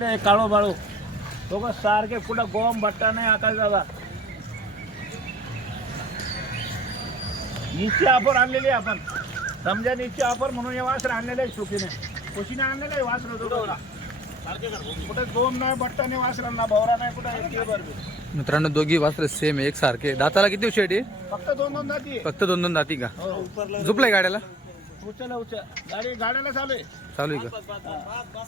काळो बाळू. दोघं सारखे कुठं गोम बट्टा नाही आता दादा. नीचे ऑफर आणलेली आपण. समजा नीचे ऑफर म्हणून हे वासर आणलेलं आहे चुकीने खुशीने आणलेलं आहे वासर दोघं कुठे गोम नाही बट्टा नाही वासरांना भवरा नाही कुठं मित्रांनो दोघी वासरे सेम एक सारखे दाताला किती दिवशी आहे फक्त दोन दोन जाती फक्त दोन दोन दाती का? हो. झोपलाय गाड्याला? उचल उचल. गाडी गाड्याला चालू आहे. चालू आहे का?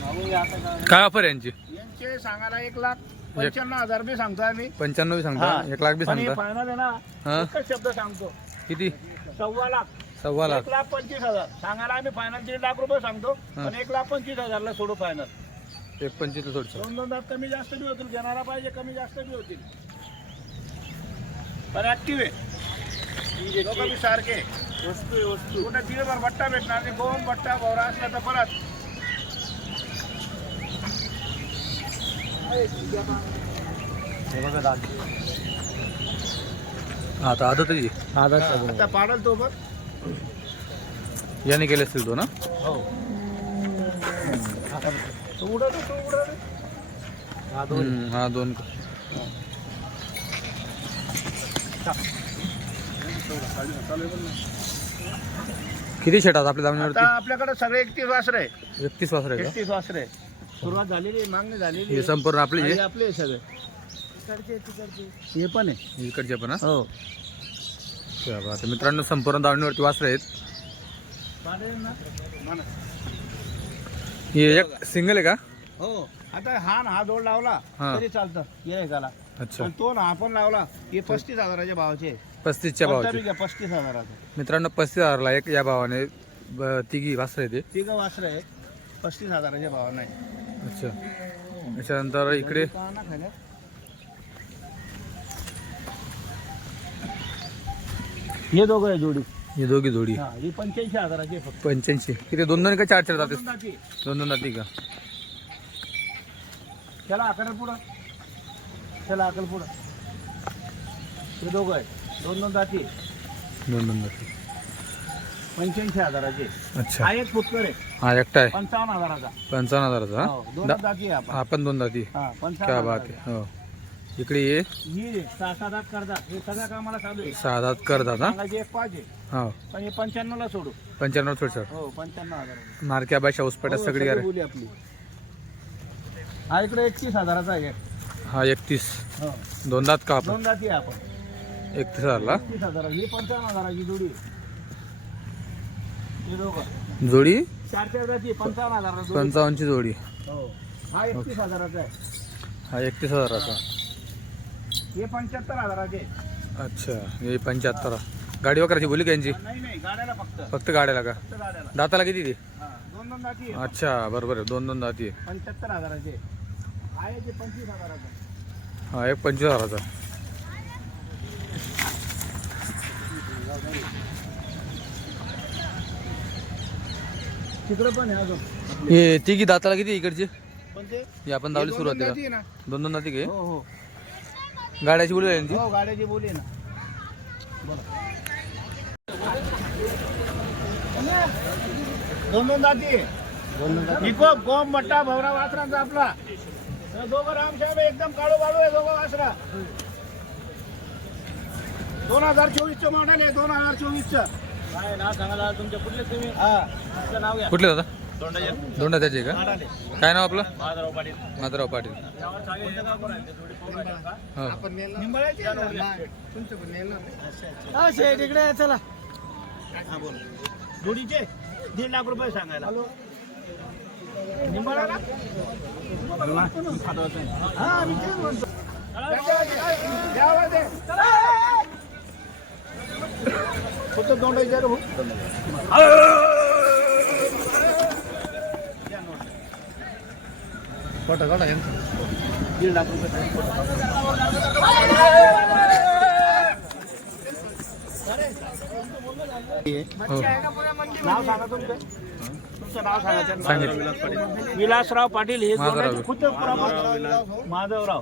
काय ऑफर आहे यांची. यांचे सांगायला एक लाख पंच्याण्णव हजार बी सांगतो आम्ही. पंच्याण्णव बी सांगता एक लाख बी सांगता फायनल आहे ना हा? एकच शब्द सांगतो. किती? सव्वा लाख. सव्वा लाख. एक लाख पंचवीस हजार. सांगायला आम्ही फायनल दीड लाख रुपये सांगतो हा. पण एक लाख पंचवीस हजारला सोडू फायनल एक पंचवीस सोडचं दोन दोन लाख कमी जास्त बी होतील घेणारा पाहिजे कमी जास्त बी होतील. पण ऍक्टिव्ह आहे. लोकं बी सारखे. वस्तू वस्तू कुठे दिवसभर बट्टा भेटणार नाही गोम बट्टा भवरा असला तर परत. आता आदत आहे आता पाडल तो बघ याने केले असतील तो ना। हो। तो उडत तो उडत हम्म, हा दोन किती शेटात आपल्या आता आपल्याकडे सगळे एकतीस वासर एकतीस वासरे एकतीस वासर सुरुवात झालेली आहे मागणी झालेली हे आहे. संपूर्ण आपले हे आपले हे सगळे. हे पण आहे. इकडचे पण हा? हो. त्या बात आहे. मित्रांनो संपूर्ण दावणीवरती वासरे आहेत. हे एक सिंगल आहे का? हो. आता हा ना हा जोड लावला हा. तरी चालतं. ये झाला. अच्छा. पण तो ना आपण लावला हे पस्तीस हजाराच्या भावाचे पस्तीसच्या कोणता भावाचे. बी घ्या पस्तीस हजाराचे. मित्रांनो पस्तीस हजारला एक या भावाने ब- तिघी वासरे आहे ते तिघ वासर आहे पस्तीस हजाराच्या भावानं आहे. अच्छा. त्याच्यानंतर इकडे? हे दोघं आहे जोडी. ही दोघी जोडी. हा ही पंच्याऐंशी हजाराची आहे फक्त. पंच्याऐंशी. किती दोन दोन का चार चार जाते? दोन दाती. दोन दोन जाती का? चला अकरा पुढं चला अकल पुढं हे दोघं आहे दोन दोन दाती दोन दोन जाती. पंच्याऐंशी हजाराचे अच्छा. हा एक फुटकर आहे. हा एकटा आहे. पंचावन्न हजाराचा. पंचावन्न हजाराचा हो, हा दोन दा- आहे आपण. आपण दोन जाती हा क्या बात हजाराचा. आहे. हो. इकडे ये. ही सहा सात आठ करतात. हे सगळ्या कामाला चालू आहे. सहा दात करतात हा? सांगायचे एक पाच आहे. हो. पण हे पंच्याण्णवला सोडू. पंच्याण्णव सर. हो पंच्याण्णव हजार नारक्या बाशा उसपट्या हो, सगळी सगळी गारे बोली आपली. हा इकडे एकतीस हजाराचा आहे हा एकतीस. हो. दोन दात का आपण? दोन जाती आहे आपण. एकतीस हजारला? हजार ही पंचावन्न हजाराची जोडी आहे. हे दोघं. जोडी? चार पंचावन्न हजाराची जोडी. पंचावन्नची जोडी. हो. हा एकतीस हजाराचा आहे. हा एकतीस हजाराचा. हे पंच्याहत्तर हजाराचे. अच्छा हे पंच्याहत्तर. गाडी वगैरेची बोली का यांची? नाही नाही गाड्याला फक्त. फक्त गाड्याला का? फक्त गाड्याला. दाताला किती ती? हा दोन दोन अच्छा बरोबर आहे. दोन दोन दाती आहे. पंच्याहत्तर हजाराचे. आहे ते पंचवीस हजाराचा. हा एक पंचवीस हजाराचा. तिकडे पण आहे अजून. हे तिघी दाताला किती इकडची? पण ते ही आपण दावली हे दोन दोन सुरुवातीला जाती आहे ना. दोन दोन दाती घे हो? हो गाड्याची बोली यांची? हो गाड्याची बोली आहे ना. दोन दोन जाती इको गोम मट्टा भवरा वासरांचा आपला. तर दोघं रामसाहेब एकदम काळू बाळू आहे दोघं वासरा. दोन हजार चोवीसचं मॉडेल आहे दोन हजार चोवीसचं. काय नाव सांगायला? तुमच्या कुठले तुम्ही? हा. तुमचं नाव घ्या. कुठले दादा दोंडा त्याचे का? काय नाव आपलं? माधवराव पाटील. हो. इकडे चला. हा बोल. जोडीचे? दीड लाख रुपये सांगायला. निंबाळ्याला हा मी तेच म्हणतो द्यावा दे. फक्त हो कोटा दीड लाख रुपये हो. नाव सांगा तुमचं. तुमचं नाव सांगायचं सांगितलं. विलासराव पाटील हे पुरावा- माधवराव.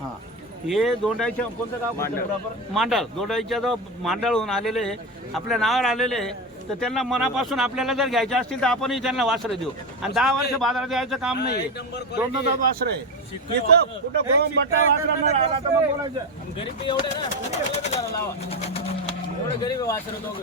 हा. हे दोंडाईच्या कोणतं गाव मांडळ. दोंडाईच्या जो मांडळहून आलेले आपल्या नावावर आलेले तर त्यांना मनापासून आपल्याला जर घ्यायचे असतील तर आपणही त्यांना वासरं देऊ. आणि दहा वर्ष बाजारात यायचं काम नाही दोन दोन तास वासरं कुठं गोवून बट्टा वासरांना राहिला तर मग बोलायचं. गरीब एवढे ना तुम्हाला बी जरा लावा. एवढे गरीब आहे वासरं दोघं.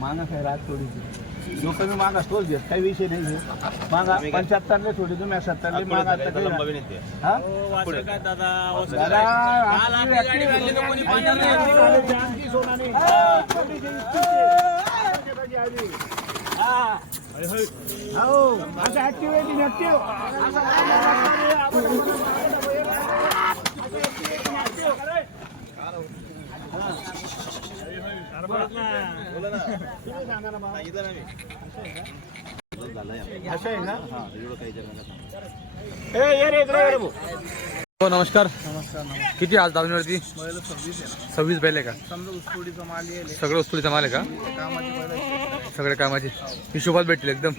मागा काय रात थोडीशी लोक मी मागा तोच घेत काही विषय नाही घेत मागा पंच्याहत्तरले थोडी तुम्ही सत्तरले मागा आता काही नाही. हा? हो, वासरं काय दादा वासरं दादा, काय? काल आपली आपली गाडी घातली तर कोणी पाहिलं नाही. आपली जानकी सोनानी. हा, थोडीशी इच्छित आहे. हा. हो, असं ऍक्टिव्हिटी ऍक्टिव्ह असं काय नाही, आपण- तुम्ही सांगा ना भाऊ. असं आहे ना ए, ये रे इकडे ये रे भाऊ. हो नमस्कार. किती आज दावणीवरती? सव्वीस बैल आहे का? सगळं वस्तूचा माल आहे का? सगळे कामाचे हिशोबात भेटतील एकदम.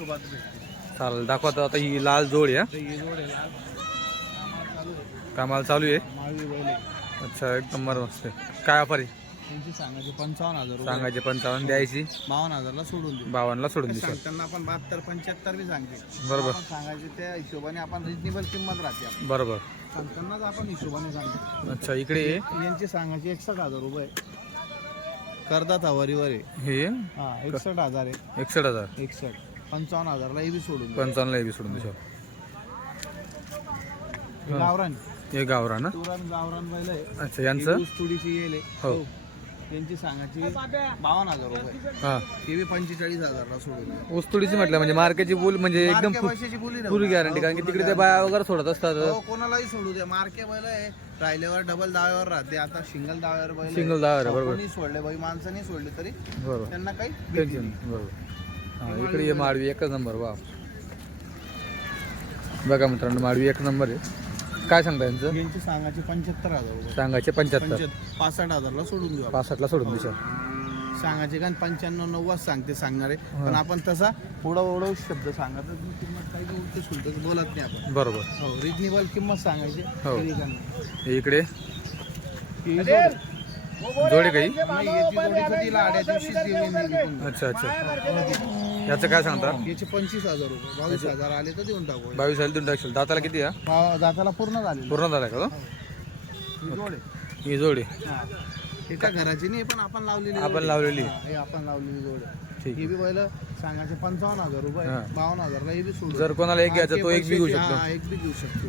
चालेल दाखवतो आता ही लाल जोड ना, कामाला चालू आहे. अच्छा एकदम मर मस्त आहे. काय ऑफर आहे? त्यांची सांगायची पंचावन्न हजार रुपये. सांगायचे पंचावन्न द्यायची. बावन्न हजारला सोडून देऊ. बावन्नला सोडून देऊ सांगताना आपण बहात्तर पंच्याहत्तर बी सांगते बरोबर. आपण सांगायचे त्या हिशोबाने आपण रिजनेबल किंमत राहते. बरोबर. सांगतानाच आपण हिशोबाने सांगतो. अच्छा इकडे. यांची सांगायची एकसष्ट हजार रुपये. करदात हवारीवर आहे हे? हा एकसष्ट हजार आहे एकसष्ट हजार. एकसष्ट पंचावन्न हजारला हे बी सोडून देऊ. पंचावन्नला बी सोडून हे गावरान. हे गावरा ना? तुरान गावरान बैल आहे. अच्छा यांचं? ही तुडीची येईल हो. यांची सांगायची बावन्न हजार रुपये. हा. हे बी पंचेचाळीस हजारला सोडून म्हटलं म्हणजे मार्केटची बोल म्हणजे एकदम मार्के पैशाची बोली ना. फुल गॅरंटी कारण की तिकडे ते बाया वगैरे सोडत असतात. हो कोणालाही सोडू दे. मार्के बैल आहे राहिल्यावर डबल दाव्यावर राहते. आता सिंगल दाव्यावर बैल आहे. सिंगल दावा हो, बरोबर. कोणी सोडले बाई माणसाने सोडले तरी बरोबर. त्यांना काही टेन्शन बरोबर. हा इकडे ये माडवी एकच नंबर वा बघा मित्रांनो माडवी एक नंबर आहे. काय सांगता यांचं? यांची सांगायची पंच्याहत्तर हजार रुपये. सांगायचे पंच्याहत्तर. पंच्याहत्तर. पासष्ट हजारला सोडून देऊ आपण. पासष्टला सोडून दिशा सांगायचे का पंच्याण्णव नव्वद सांगते सांगणारे. पण आपण तसा पुढं ओढव शब्द सांगत किंमत काही उलट सुलट बोलत नाही आपण. बरोबर. हो रिजनेबल किंमत सांगायची हो. तरी इकडे. ही जोड- जोडे काही? नाही, याची जोडी कधी लाड्या दिवशीच देऊन दिली कोणी. अच्छा अच्छा. याचं काय सांगता? याचे पंचवीस हजार रुपये. बावीस हजार आले तर देऊन टाकू. बावीस हजार देऊन टाकशील. दाताला किती भाव- दाताला पूर्ण झाले पूर्ण झाला का तो? जोड आहे. ही जोडी. हा. एका घराची नाही पण आपण लावलेली आपण जोड. आहे. लावलेली. हा, हे आपण लावलेली जोड आहे. ठीक हे बी बैल सांगायचे पंचावन्न हजार रुपये हा. बावन्न हजारला हे बी सोडू जर कोणाला एक घ्यायचा तो एक बी घेऊ शकतो. हा, एक बी घेऊ शकतो.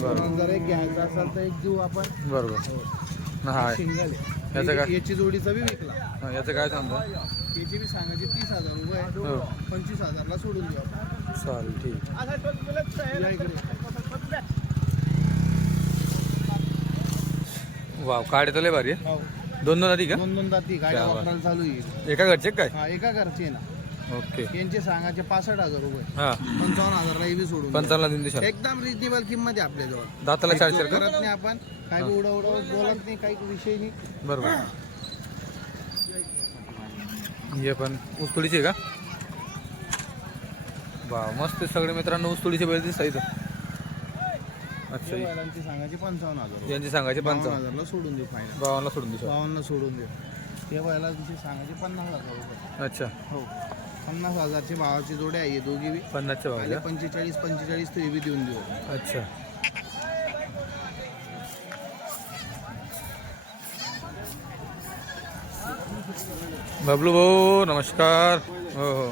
कोणाला जर एक घ्यायचा असेल तर एक घेऊ आपण. बरोबर. हा. सिंगल याचं काय? आहे याची जोडीचा बी विकला. हा, याचं काय सांगता? बी सांगायचे तीस हजार रुपये पंचवीस हजारला सोडून आपण. चालेल ठीक. या इकडे. वाव काढे लय भारी आहे. हो. दोन दोन आधी का? दोन दोन दाती गाड्या क्या बात. वापरायला चालू आहे. एका घरचे काय? हा एका घरची ना. ओके. यांचे सांगायचे पासष्ट हजार रुपये हा. पंचावन्न हजारला हे बी सोडून दिशा एकदम रिजनेबल किंमत आहे आपल्याजवळ. दाताला चार काही चार का करत नाही आपण. काही उडव उडव बोलत नाही काही विषय नाही. बरोबर. हे पण ऊसतोडीचे का? वा मस्त सगळे मित्रांनो ऊसतोडीचे बैल दिसतात इथं. अच्छा बैलांची सांगायचे पंचावन्न हजार. यांचे सांगायचे पंचावन्न. हजारला सोडून देऊ फायनल बावन्नला सोडून दिशा बावन्न सोडून देऊ ते बैला तुझे सांगायचे पन्नास हजार रुपये. अच्छा. हो. पन्नास हजारचे भावाचे जोडे आहे दोघी बी. पन्नासच्या भागाला पंचेचाळीस पंचेचाळीस ते बी देऊन देऊ अच्छा. बबलू भाऊ नमस्कार. हो हो.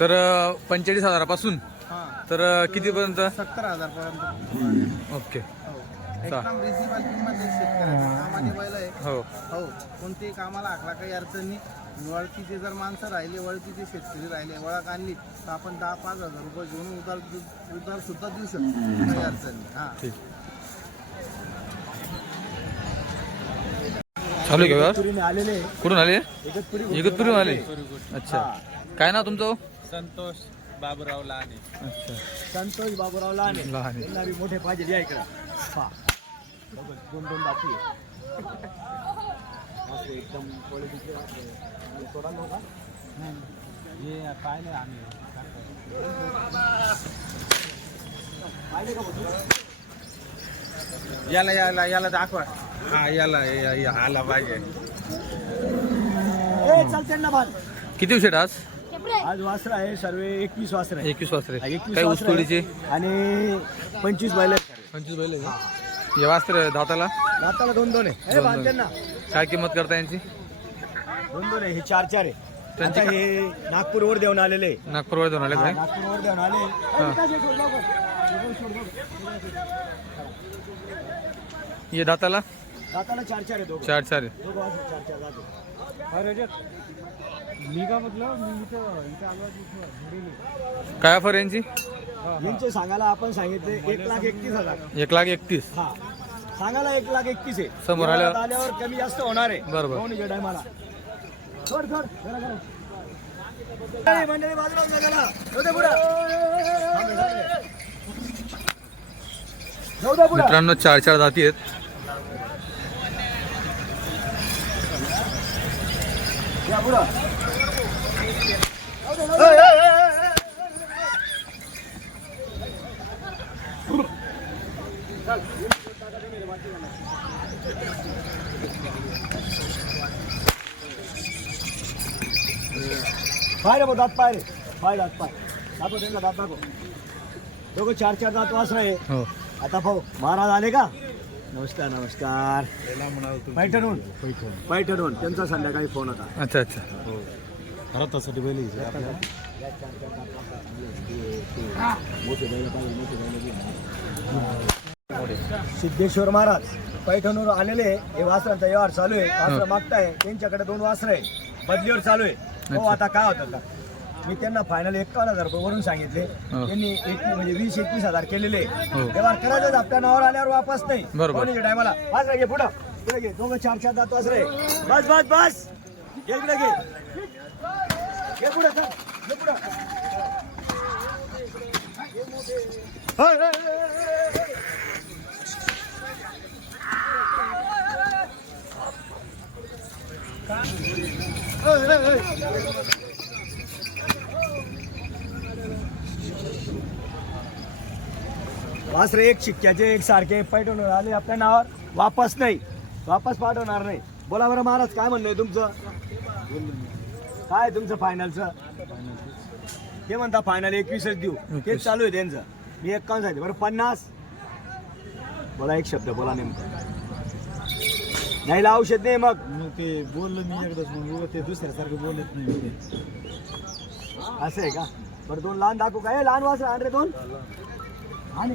तर पंचेचाळीस हजारापासून? हां. तर कितीपर्यंत? सत्तर हजार पर्यंत ओके. हो. एकदम किंमत आहे बैल हो. हो. कोणतेही कामाला आखला काही अडचण नाही. वळखीचे जर माणसं राहिले वळखीचे शेतकरी राहिले वळख आणली तर आपण दहा पाच हजार रुपये घेऊन उधार उधार सुद्धा देऊ शकतो. काही अडचण नाही. हां. चालू आहे का व्यवहार? आलेले. कुठून आले? इगतपुरीहून आले? अच्छा. काय नाव तुमचं? संतोष बाबूराव लहाने. अच्छा. संतोष बाबूराव लहान. लहान. मोठे पाहिजे या इकडं. पहा. बघ, दोन दोन दाखी एकदम क्वालिटीचे थोडा नव्हता याला याला याला दाखवा. हा याला या- या- आला पाहिजे. किती उशीर आज? आज वासरा आहे सर्व एकवीस वासरा आहे. एकवीस वाजता एकवीस काही वासरं आहे. ऊसतोडीचे आणि पंचवीस बैल आहेत. पंचवीस बैल आहे का? हे वास्त्र दाताला? दाताला दोन दोन आहे. हे दोन बांधते दोन. ना काय किंमत करता यांची? दोन दोन आहे. हे चार चार आहे. त्यांची आता हे नागपूरवर देऊन आलेले आहे. नागपूरवर जाऊन आले हा, काय? नागपूरवर देऊन आले. हे दाताला? दाताला चार चार आहे दोघं चार चार आहे. दोघं वासरं चार चार दात मी का म्हटलं मी इथं इथं आलो काय ऑफर यांची यांचे सांगायला आपण सांगितले एक लाख एकतीस हजार एक लाख एकतीस हा सांगायला एक लाख एकतीस आहे समोर आल्यावर- आल्यावर कमी जास्त होणार आहे बरोबर. कोण येत आहे मला सोड सोड जरा जरा. ए, मंडळी बाजूला उभा करा. जाऊ दे पुढं. थांब, थांब. जाऊ दे पुढं. मित्रांनो चार चार जाती आहेत पाय रे भाऊ, दात पाय रे. पाय दात पाय. दाखव त्यांना दात दाखव दोघं चार चार दात वासर आहे हो. आता भाऊ महाराज आले का? नमस्कार नमस्कार. पैठणहून. पैठणहून. त्यांचा संध्याकाळी फोन होता. अच्छा अच्छा. भारतासाठी बैल सिद्धेश्वर महाराज पैठणूर आलेले हे वासरांचा व्यवहार चालू आहे. वासर मागताय. त्यांच्याकडे दोन वासर आहे. बदलीवर चालू आहे. हो आता काय होतं का मी त्यांना फायनल एकावन्न हजार रुपये वरून सांगितले. हो. त्यांनी एक म्हणजे वीस एकवीस हजार केलेले. हो. व्यवहार करायचं आपल्या नावावर आल्यावर वापस नाही. टायमाला? वासरा घे पुढं. पुढे घे. दोघं चार चार दात वासरे बस बस बस. घे घे. पुढे चल. घे पुढं. वासरे एक शिक्क्याचे एक सारखे पैठवून आले आपल्या नावावर. वापस नाही. वापस पाठवणार नाही. बोला बरं महाराज काय म्हणणं आहे तुमचं? काय तुमचं फायनलचं? ते म्हणता फायनल एकवीसच देऊ. तेच चालू आहे त्यांचं. मी एक्कावन्न सांगितलं. बरं पन्नास? बोला एक शब्द बोला नेमकं. नाही औषध नाही मग. ते बोललो मी एकदाच मग ते दुसऱ्यासारखं बोलत नाही असं आहे का? बरं दोन लहान दाखवू काय लहान आण रे दोन. आणि